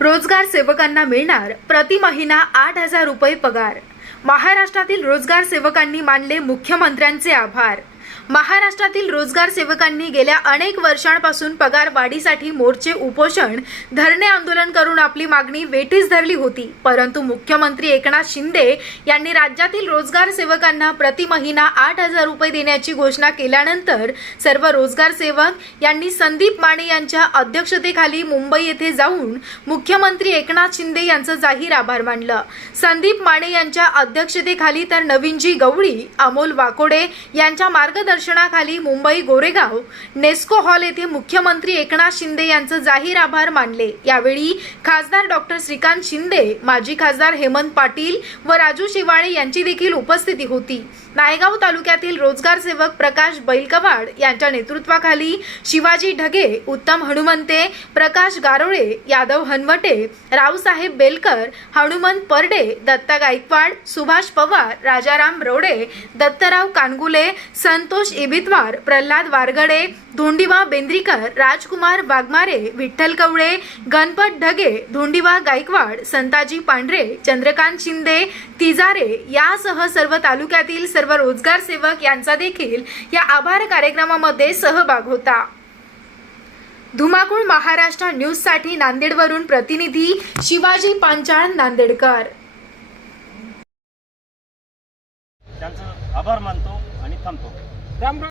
रोजगार सेवकांना मिळणार प्रति महिना आठ हजार रुपये पगार. महाराष्ट्रातील रोजगार सेवकांनी मानले मुख्यमंत्र्यांचे आभार. महाराष्ट्रातील रोजगार सेवकांनी गेल्या अनेक वर्षांपासून पगार वाढीसाठी मोर्चे उपोषण धरणे आंदोलन करून आपली मागणी वेठीस धरली होती. परंतु मुख्यमंत्री एकनाथ शिंदे यांनी राज्यातील रोजगार सेवकांना प्रति महिना आठ हजार रुपये देण्याची घोषणा केल्यानंतर सर्व रोजगार सेवक यांनी संदीप माने यांच्या अध्यक्षतेखाली मुंबई येथे जाऊन मुख्यमंत्री एकनाथ शिंदे यांचं जाहीर आभार मानलं. संदीप माने यांच्या अध्यक्षतेखाली तर नवीनजी गवळी अमोल वाकोडे यांच्या मार्ग मार्गदर्शनाखाली मुंबई गोरेगाव नेस्को हॉल येथे मुख्यमंत्री एकनाथ शिंदे यांचं जाहीर आभार मानले. यावेळी खासदार डॉक्टर श्रीकांत शिंदे माजी खासदार हेमंत पाटील व राजू शिवाळे यांची देखील उपस्थिती होती. नायगाव तालुक्यातील रोजगार सेवक प्रकाश बैलकवाड यांच्या नेतृत्वाखाली शिवाजी ढगे उत्तम हनुमंते प्रकाश गारोळे यादव हनवटे रावसाहेब बेलकर हनुमंत परडे दत्ता गायकवाड सुभाष पवार राजाराम रोडे दत्तराव कानगुले संतोष इबितवार प्रल्हाद वारगडे धोंडीवा बेंद्रीकर राजकुमार वाघमारे विठ्ठल कवळे गणपत ढगे धोंडीवा गायकवाड संताजी पांढरे चंद्रकांत शिंदे तिजारे यासह सर्व तालुक्यातील सर्व रोजगार सेवक यांचा देखील या आभार कार्यक्रमामध्ये सहभाग होता. धुमाकूळ महाराष्ट्र न्यूजसाठी नांदेडवरून प्रतिनिधी शिवाजी पांचाळ नांदेडकर. त्यांचं आभार मानतो. थांबतो. राम